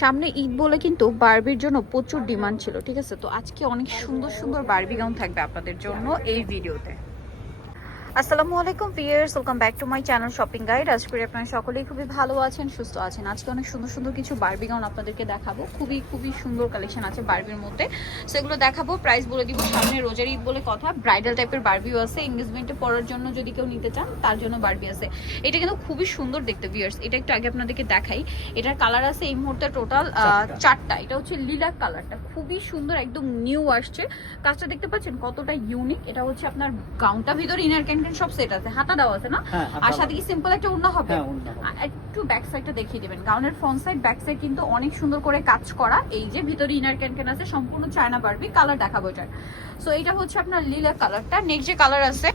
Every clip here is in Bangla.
সামনে ঈদ বলে কিন্তু বার্বির জন্য প্রচুর ডিমান্ড ছিল, ঠিক আছে? তো আজকে অনেক সুন্দর সুন্দর বার্বি গাউন থাকবে আপনাদের জন্য এই ভিডিওতে। আসসালামু আলাইকুম viewers welcome back to my channel shopping guide আশা করি আপনারা সকলেই খুবই ভালো আছেন সুস্থ আছেন। আজকে অনেক সুন্দর সুন্দর কিছু বার্বি গাউন আপনাদেরকে দেখাবো। খুবই খুবই সুন্দর কালেকশন আছে বার্বির মধ্যে। সেগুলো দেখাবো প্রাইস বলে দিব সামনে রোজার ঈদ বলে কথা। ব্রাইডাল টাইপের বারবিও আছে। এঙ্গেজমেন্টে পড়ার জন্য যদি কেউ নিতে চান তার জন্য বার্বি আছে। এটা কিন্তু খুবই সুন্দর দেখতে ভিয়ার্স এটা একটু আগে আপনাদেরকে দেখাই। এটার কালার আছে এই মুহূর্তে টোটাল চারটা। এটা হচ্ছে লিলাক কালারটা খুবই সুন্দর একদম নিউ আসছে। কাজটা দেখতে পাচ্ছেন কতটা ইউনিক এটা হচ্ছে আপনার গাউনটা ভিতরে ইনার ক্যান ক্যান সব সেট আছে হাতা দেওয়া আছে না? হ্যাঁ, আর সাথে কি সিম্পল একটা ওড়না হবে? হ্যাঁ, একটু ব্যাক সাইডটা দেখিয়ে দিবেন। গাউনের ফ্রন্ট সাইড ব্যাক সাইড কিন্তু অনেক সুন্দর করে কাজ করা। এই যে ভিতরে ইনার ক্যান ক্যান আছে সম্পূর্ণ চায়না পারবি কালার দেখাবো এটার। সো এটা হচ্ছে আপনার লিলা কালারটা নেক্সট যে কালার আছে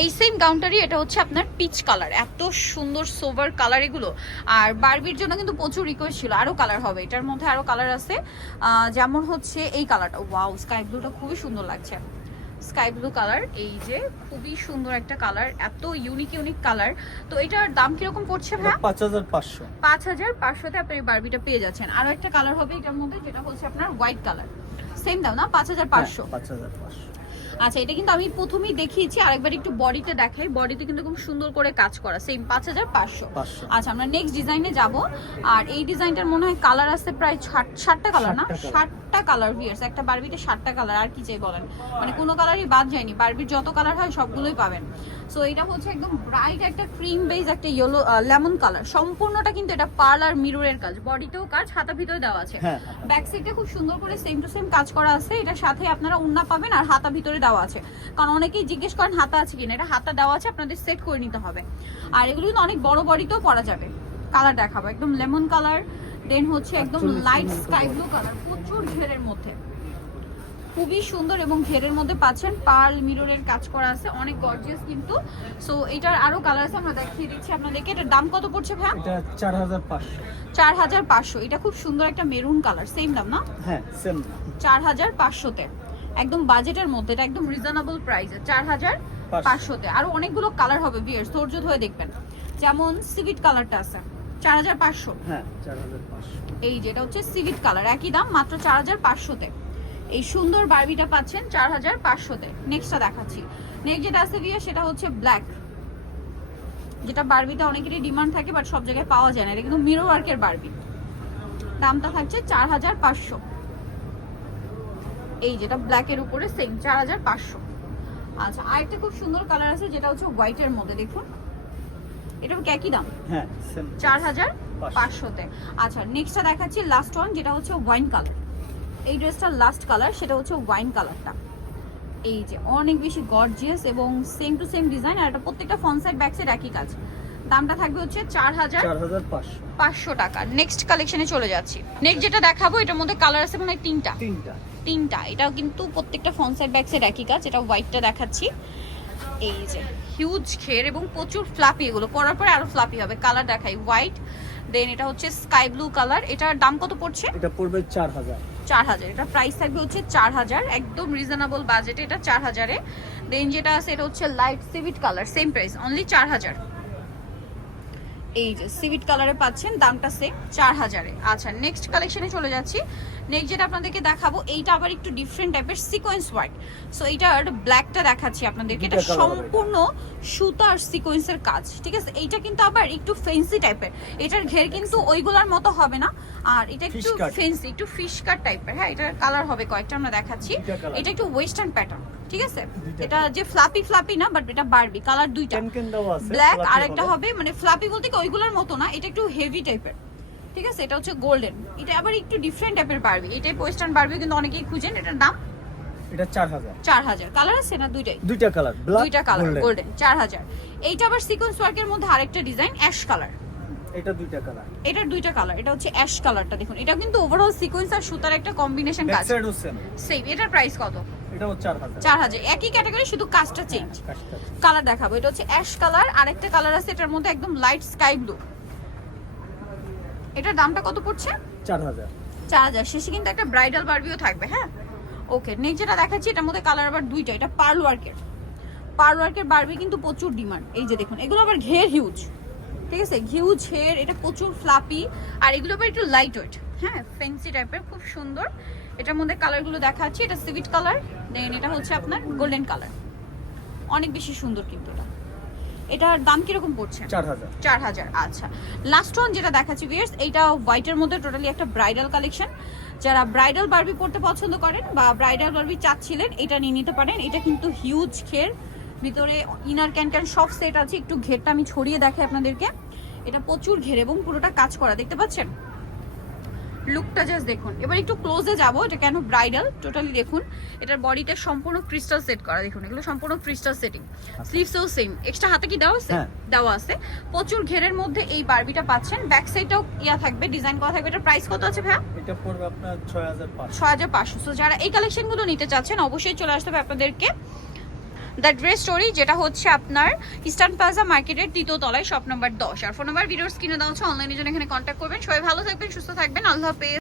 এই সেম গাউনটারই এটা হচ্ছে আপনার পিচ কালার এত সুন্দর সোভার কালার এগুলো। আর বারবির জন্য কিন্তু প্রচুর রিকোয়েস্ট ছিল আরও কালার হবে। এটার মধ্যে আরও কালার আছে। যেমন হচ্ছে এই কালারটা ওয়াও স্কাই ব্লুটা খুবই সুন্দর লাগছে। স্কাই ব্লু কালার এই যে খুবই সুন্দর একটা কালার এত ইউনিক ইউনিক কালার। তো এটার দাম কীরকম পড়ছে ভাই পাঁচ হাজার পাঁচশো। পাঁচ হাজার পাঁচশোতে আপনি বারবিটা পেয়ে যাচ্ছেন। আরও একটা কালার হবে এটার মধ্যে যেটা হচ্ছে আপনার হোয়াইট কালার। সেম দাম না? পাঁচ হাজার পাঁচশো। পাঁচ হাজার পাঁচশো। আচ্ছা এটা কিন্তু আমি প্রথমেই দেখিয়েছি আরেকবার একটু বডিতে দেখাই। বডিতে কিন্তু খুব সুন্দর করে কাজ করা সেম পাঁচ হাজার পাঁচশো। আচ্ছা আমরা নেক্সট ডিজাইনে যাব। আর এই ডিজাইনটার মনে হয় কালার আছে প্রায় ষাট- ষাটটা কালার না। ষাটটা কালার ভিয়ার্স একটা বারবিতে ষাটটা কালার আর কি চাই বলেন? মানে কোনো কালারই বাদ যায়নি। বারবির যত কালার হয় সবগুলোই পাবেন। সো এটা হচ্ছে একদম ব্রাইট একটা ক্রিম বেজ একটা ইয়েলো লেমন কালার সম্পূর্ণটা কিন্তু এটা পার্ল আর মিররের কাজ। বডিতেও কাজ হাতা ভিতরে দেওয়া আছে। ব্যাক সাইডে খুব সুন্দর করে সেম টু সেম কাজ করা আছে। এটার সাথে আপনারা উন্না পাবেন আর হাতা ভিতরে দেওয়া আছে। কারণ অনেকেই জিজ্ঞেস করেন হাতা আছে কিনা? এটা হাতা দেওয়া আছে আপনাদের সেট করে নিতে হবে। আর এগুলো কিন্তু অনেক বড় বডিতেও পরা যাবে। কালার দেখাবো। একদম লেমন কালার দেন হচ্ছে একদম লাইট স্কাই ব্লু কালার প্রচুর ঘেরের মধ্যে। খুবই সুন্দর এবং ঘেরের মধ্যে পাচ্ছেন পার্ল মিররের কাজ করা আছে অনেক গর্জিয়াস কিন্তু। সো এটার আরও কালার আছে আমরা দেখিয়ে দিচ্ছি আপনাদেরকে। এটার দাম কত পড়ছে ভাইয়া? এটা চার হাজার পাঁচশো। চার হাজার পাঁচশো। এটা খুব সুন্দর একটা মেরুন কালার সেম দাম না? হ্যাঁ সেম চার হাজার পাঁচশোতে। একদম বাজেটের মধ্যে এটা একদম রিজনেবল প্রাইসে চার হাজার পাঁচশোতে। আরও অনেকগুলো কালার হবে বিয়ার ধৈর্য ধরে দেখবেন। যেমন সিভিট কালারটা আছে চার হাজার পাঁচশো। হ্যাঁ চার হাজার পাঁচশো। এই যেটা হচ্ছে সিভিট কালার একই দাম মাত্র চার হাজার পাঁচশোতে। এই সুন্দর বারবিটা পাচ্ছেন চার হাজার পাঁচশোতে। নেক্সটটা দেখাচ্ছি। নেক্সট যেটা আছে বিয়ে সেটা হচ্ছে ব্ল্যাক যেটা বারবিটা অনেকেরই ডিমান্ড থাকে বাট সব জায়গায় পাওয়া যায় না। এটা কিন্তু মিরর ওয়ার্কের বারবি দামটা থাকছে চার হাজার পাঁচশো। এই যেটা ব্ল্যাকের উপরে সেম চার হাজার পাঁচশো। আচ্ছা আরেকটা খুব সুন্দর কালার আছে যেটা হচ্ছে হোয়াইটের মধ্যে দেখুন। এটা একই দাম? হ্যাঁ চার হাজার পাঁচশো। পাঁচশোতে আচ্ছা নেক্সটটা দেখাচ্ছি লাস্ট ওয়ান যেটা হচ্ছে ওয়াইন কালার এই ড্রেসটার লাস্ট কালার সেটা হচ্ছে ওয়াইন কালারটা এই যে অনেক বেশি গর্জিয়াস এবং সেম টু সেম ডিজাইন আর এটা প্রত্যেকটা ফ্রন্ট সাইড ব্যাক সাইড একই কাজ। দামটা থাকবে হচ্ছে চার হাজার পাঁচশো। টাকা। নেক্সট কালেকশনে চলে যাচ্ছি। নেক্সট যেটা দেখাবো এটার মধ্যে কালার আছে মানে তিনটা। তিনটা। তিনটা। এটাও কিন্তু প্রত্যেকটা ফ্রন্ট সাইড ব্যাক সাইড একই কাজ। এটা হোয়াইটটা দেখাচ্ছি। এই যে হিউজ ঘের এবং প্রচুর ফ্লাপি এগুলো। পরার পরে আরও ফ্লাপি হবে। কালার দেখাই হোয়াইট দেন এটা হচ্ছে স্কাই ব্লু কালার এটার দাম কত পড়ছে? এটা পড়বে চার হাজার। চার হাজার। এটা প্রাইস থাকবে হচ্ছে চার হাজার। একদম রিজনেবল বাজেটে এটা চার হাজারে। দেন যেটা আছে, এটা হচ্ছে লাইট সিভিট কালার সেম প্রাইস অনলি চার হাজার। এই যে সিভিট কালারে পাচ্ছেন দামটা সেম চার হাজারে। আচ্ছা নেক্সট কালেকশনে চলে যাচ্ছি। নেক্সট যেটা আপনাদেরকে দেখাবো এইটা আবার একটু ডিফারেন্ট টাইপের সিকোয়েন্স ওয়ার্ক সো এইটার ব্ল্যাকটা দেখাচ্ছি আপনাদেরকে। এটা। সম্পূর্ণ সুতার সিকোয়েন্সের কাজ ঠিক আছে? এইটা কিন্তু আবার একটু ফেন্সি টাইপের এটার ঘের কিন্তু ওইগুলার মতো হবে না। আর এটা একটু ফেন্সি একটু ফিশ কাট টাইপের হ্যাঁ এটার কালার হবে কয়েকটা আমরা দেখাচ্ছি। এটা একটু ওয়েস্টার্ন প্যাটার্ন ঠিক আছে? এটা যে ফ্লাপি ফ্লাপি না বাট এটা বারবি কালার দুইটা। ব্ল্যাক আর একটা হবে মানে ফ্লাপি বলতে কি ওইগুলোর মতো না এটা একটু হেভি টাইপের ঠিক আছে? এটা হচ্ছে গোল্ডেন এটা আবার একটু ডিফারেন্ট টাইপের বারবি এটাই ওয়েস্টার্ন বারবি কিন্তু অনেকেই খুঁজেন এটার দাম? এটা চার হাজার। চার হাজার। কালার আছে না দুইটাই? দুইটা কালার ব্ল্যাক দুইটা কালার গোল্ডেন চার হাজার। এইটা আবার সিকোয়েন্স ওয়ার্কের মধ্যে আরেকটা ডিজাইন অ্যাশ কালার এটা দুইটা কালার এটার দুইটা কালার এটা হচ্ছে অ্যাশ কালারটা দেখুন। এটা কিন্তু ওভারঅল সিকোয়েন্স আর সুতার একটা কম্বিনেশন কাজ। সেম এটার প্রাইস কত? এটাও একই ক্যাটাগরি শুধু কাজটা চেঞ্জ কালার দেখাবো। এটা হচ্ছে অ্যাশ কালার আরেকটা কালার আছে এটার মধ্যে একদম লাইট স্কাই ব্লু এটার দামটা কত পড়ছে? চার হাজার। চার হাজার। শেষে কিন্তু একটা ব্রাইডাল বারবিও থাকবে হ্যাঁ? ওকে নেক্সট যেটা দেখাচ্ছি এটার মধ্যে কালার আবার দুইটা। এটা পার্ল ওয়ার্কের পার্ল ওয়ার্কের বারবি কিন্তু প্রচুর ডিমান্ড এই যে দেখুন এগুলো আবার ঘের হিউজ ঠিক আছে? হিউজ হেয়ার এটা প্রচুর ফ্লাপি আর এগুলো আবার একটু লাইট ওয়েট হ্যাঁ ফেন্সি টাইপের খুব সুন্দর। এটার মধ্যে কালারগুলো দেখাচ্ছি। এটা সিভিট কালার দেন এটা হচ্ছে আপনার গোল্ডেন কালার। অনেক বেশি সুন্দর কিন্তু এটা। এটার দাম কীরকম পড়ছে? চার হাজার। আচ্ছা। লাস্ট ওয়ান যেটা দেখাচ্ছি ভিয়ার্স এইটা হোয়াইটের মধ্যে টোটালি একটা ব্রাইডাল কালেকশন যারা ব্রাইডাল বারবি পড়তে পছন্দ করেন বা ব্রাইডাল বারবি চাচ্ছিলেন এটা নিয়ে নিতে পারেন। এটা কিন্তু হিউজ ঘের ভিতরে ইনার ক্যান ক্যান সব সেট আছে। একটু ঘেরটা আমি ছড়িয়ে দেখাই আপনাদেরকে। এটা প্রচুর ঘের এবং পুরোটা কাজ করা দেখতে পাচ্ছেন? লুকটা জাস্ট দেখুন। এবার একটু ক্লোজে যাব এটা কেন ব্রাইডাল টোটালি দেখুন এটার বডিটা সম্পূর্ণ ক্রিস্টাল সেট করা। দেখুন এগুলো সম্পূর্ণ ক্রিস্টাল সেটিং স্লিভসও সেম এক্সট্রা হাতে কি দেওয়া আছে? হ্যাঁ। দেওয়া আছে। প্রচুর ঘেরের মধ্যে এই বারবিটা পাচ্ছেন। ব্যাক সাইডটাও ইয়া থাকবে ডিজাইন করা থাকবে। এটার প্রাইস কত আছে ভাইয়া? এটা পড়বে আপনার ছয় হাজার পাঁচশো। ছয় হাজার পাঁচশো। সো যারা এই কালেকশনগুলো নিতে চাচ্ছেন অবশ্যই চলে আসতে হবে আপনাদেরকে। দ্য ড্রেস স্টোরি, যেটা হচ্ছে আপনার ইস্টার্ন প্লাজা মার্কেটের তৃতীয় তলায়, শপ নম্বর দশ। আর ফোন নাম্বার ভিডিওর কিনে দেওয়া হচ্ছে অনলাইনের জন্য এখানে কন্ট্যাক্ট করবেন। সবাই ভালো থাকবেন, সুস্থ থাকবেন। আল্লাহ হাফেজ।